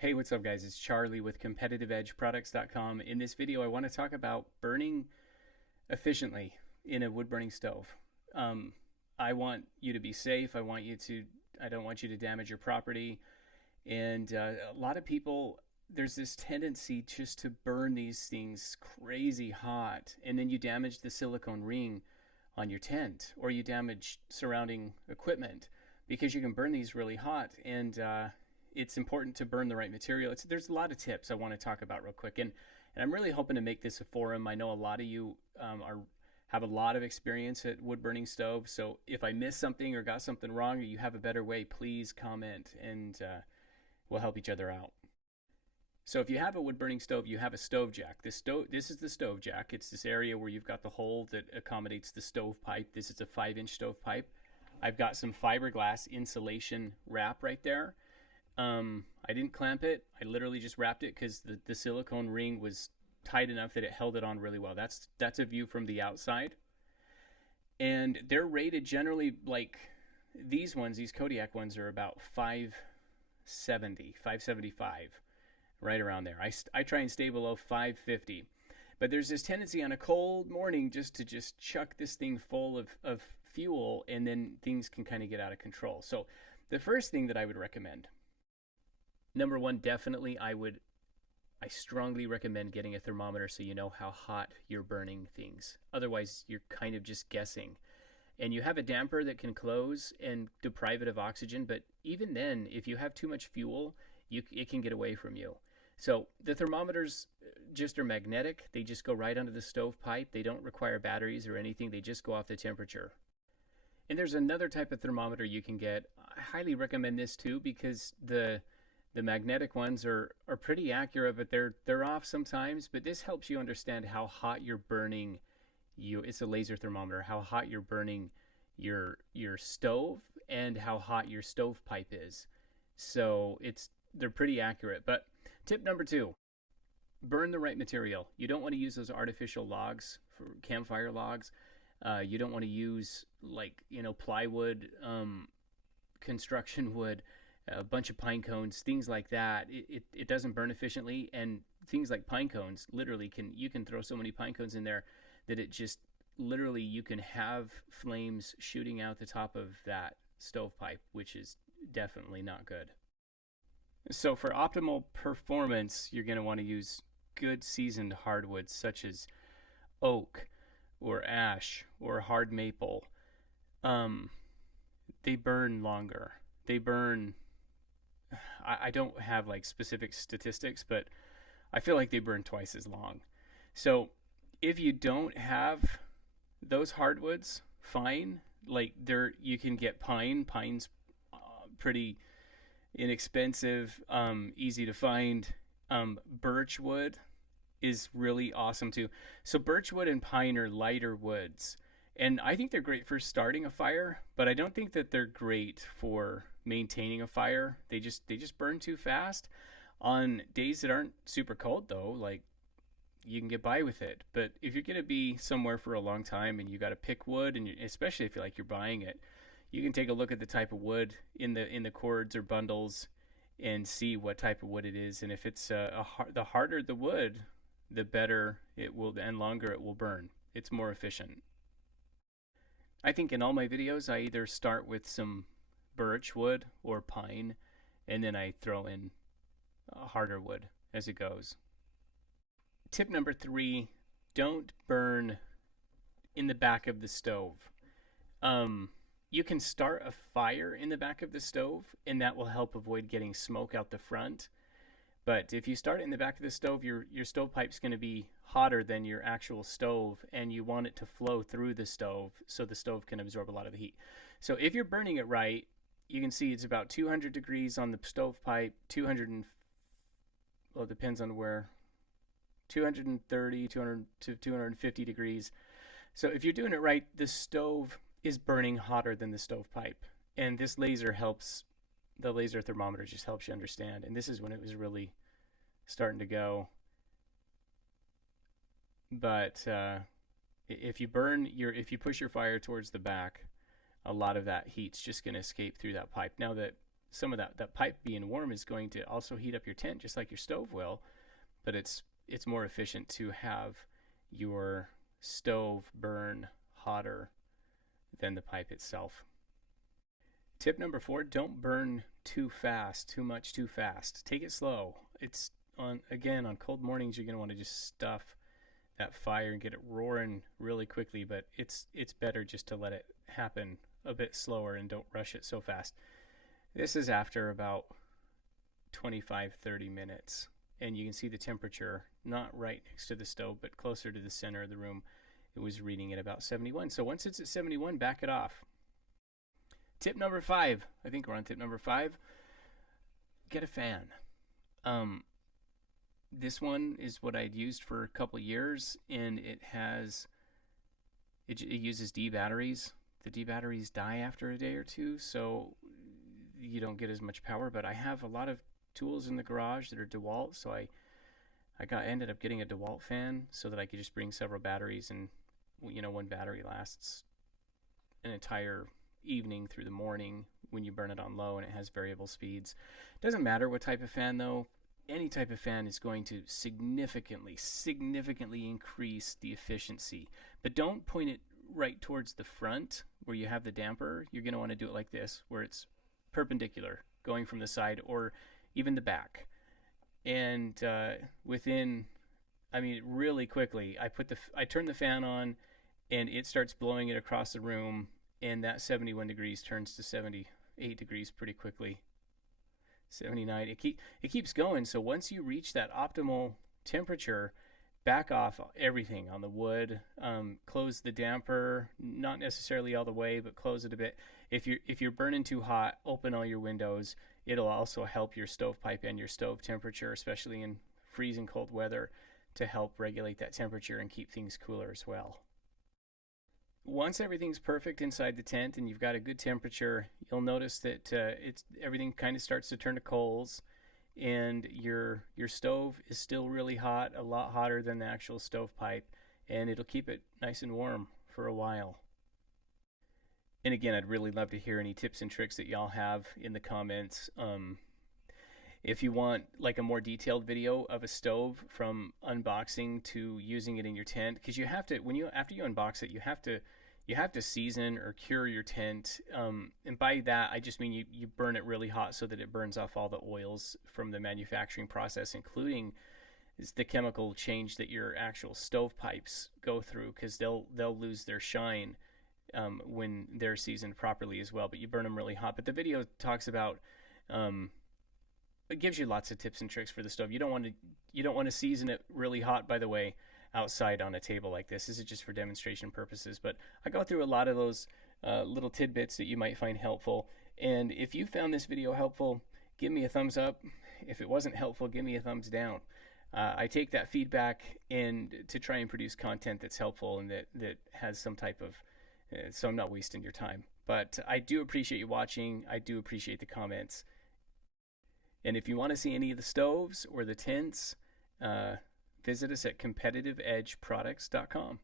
Hey, what's up, guys? It's Charlie with CompetitiveEdgeProducts.com. In this video, I want to talk about burning efficiently in a wood burning stove. Um, I want you to be safe. I don't want you to damage your property. And a lot of people, there's this tendency just to burn these things crazy hot, and then you damage the silicone ring on your tent, or you damage surrounding equipment because you can burn these really hot. And it's important to burn the right material. There's a lot of tips I want to talk about real quick, and I'm really hoping to make this a forum. I know a lot of you have a lot of experience at wood burning stoves, so if I missed something or got something wrong, or you have a better way, please comment, and we'll help each other out. So if you have a wood burning stove, you have a stove jack. This is the stove jack. It's this area where you've got the hole that accommodates the stove pipe. This is a 5-inch stove pipe. I've got some fiberglass insulation wrap right there. I didn't clamp it. I literally just wrapped it because the silicone ring was tight enough that it held it on really well. That's a view from the outside. And they're rated generally, like these Kodiak ones are about 570, 575, right around there. I try and stay below 550. But there's this tendency on a cold morning just to chuck this thing full of fuel, and then things can kind of get out of control. So the first thing that I would recommend, number one, definitely I strongly recommend getting a thermometer so you know how hot you're burning things. Otherwise, you're kind of just guessing. And you have a damper that can close and deprive it of oxygen, but even then, if you have too much fuel, it can get away from you. So the thermometers just are magnetic. They just go right under the stove pipe. They don't require batteries or anything. They just go off the temperature. And there's another type of thermometer you can get. I highly recommend this too, because the magnetic ones are pretty accurate, but they're off sometimes. But this helps you understand how hot you're burning. It's a laser thermometer. How hot you're burning your stove and how hot your stove pipe is. So they're pretty accurate. But tip number two: burn the right material. You don't want to use those artificial logs for campfire logs. You don't want to use plywood, construction wood, a bunch of pine cones, things like that. It doesn't burn efficiently, and things like pine cones, literally you can throw so many pine cones in there that it just literally, you can have flames shooting out the top of that stovepipe, which is definitely not good. So for optimal performance, you're going to want to use good seasoned hardwoods such as oak or ash or hard maple. They burn longer. They burn, I don't have like specific statistics, but I feel like they burn twice as long. So if you don't have those hardwoods, fine. Like you can get pine's pretty inexpensive, easy to find. Birch wood is really awesome too. So birchwood and pine are lighter woods, and I think they're great for starting a fire, but I don't think that they're great for maintaining a fire. They just burn too fast. On days that aren't super cold though, like, you can get by with it. But if you're going to be somewhere for a long time and you got to pick wood, and especially if you're buying it, you can take a look at the type of wood in the cords or bundles and see what type of wood it is. And if it's the harder the wood, the better it will, and longer it will burn. It's more efficient. I think in all my videos, I either start with some birch wood or pine, and then I throw in harder wood as it goes. Tip number three: don't burn in the back of the stove. You can start a fire in the back of the stove, and that will help avoid getting smoke out the front. But if you start it in the back of the stove, your stovepipe's going to be hotter than your actual stove, and you want it to flow through the stove so the stove can absorb a lot of the heat. So if you're burning it right, you can see it's about 200 degrees on the stovepipe, well, it depends on where, 230, 200 to 250 degrees. So if you're doing it right, the stove is burning hotter than the stovepipe. And this laser helps, the laser thermometer just helps you understand. And this is when it was really starting to go. But if you push your fire towards the back, a lot of that heat's just going to escape through that pipe. Now that some of that pipe being warm is going to also heat up your tent just like your stove will, but it's more efficient to have your stove burn hotter than the pipe itself. Tip number 4, don't burn too fast, too much too fast. Take it slow. It's on cold mornings you're going to want to just stuff that fire and get it roaring really quickly, but it's better just to let it happen a bit slower and don't rush it so fast. This is after about 25-30 minutes, and you can see the temperature not right next to the stove but closer to the center of the room. It was reading at about 71. So once it's at 71, back it off. Tip number 5, I think we're on tip number 5, get a fan. This one is what I'd used for a couple years, and it uses D batteries. The D batteries die after a day or two, so you don't get as much power, but I have a lot of tools in the garage that are DeWalt, so I ended up getting a DeWalt fan so that I could just bring several batteries, and one battery lasts an entire evening through the morning when you burn it on low, and it has variable speeds. Doesn't matter what type of fan though. Any type of fan is going to significantly increase the efficiency, but don't point it right towards the front where you have the damper. You're going to want to do it like this, where it's perpendicular going from the side or even the back. And really quickly, I turn the fan on and it starts blowing it across the room, and that 71 degrees turns to 78 degrees pretty quickly. 79. It keeps going. So once you reach that optimal temperature, back off everything on the wood. Close the damper, not necessarily all the way, but close it a bit. If you're burning too hot, open all your windows. It'll also help your stovepipe and your stove temperature, especially in freezing cold weather, to help regulate that temperature and keep things cooler as well. Once everything's perfect inside the tent and you've got a good temperature, you'll notice that everything kind of starts to turn to coals, and your stove is still really hot, a lot hotter than the actual stovepipe, and it'll keep it nice and warm for a while. And again, I'd really love to hear any tips and tricks that y'all have in the comments. If you want like a more detailed video of a stove from unboxing to using it in your tent, because you have to, after you unbox it, you have to season or cure your tent, and by that I just mean you burn it really hot so that it burns off all the oils from the manufacturing process, including the chemical change that your actual stovepipes go through, because they'll lose their shine when they're seasoned properly as well. But you burn them really hot. But the video talks about it gives you lots of tips and tricks for the stove. You don't want to season it really hot, by the way, outside on a table like this. This is just for demonstration purposes, but I go through a lot of those little tidbits that you might find helpful. And if you found this video helpful, give me a thumbs up. If it wasn't helpful, give me a thumbs down. I take that feedback and to try and produce content that's helpful and that has some type of so I'm not wasting your time. But I do appreciate you watching. I do appreciate the comments. And if you want to see any of the stoves or the tents, visit us at competitiveedgeproducts.com.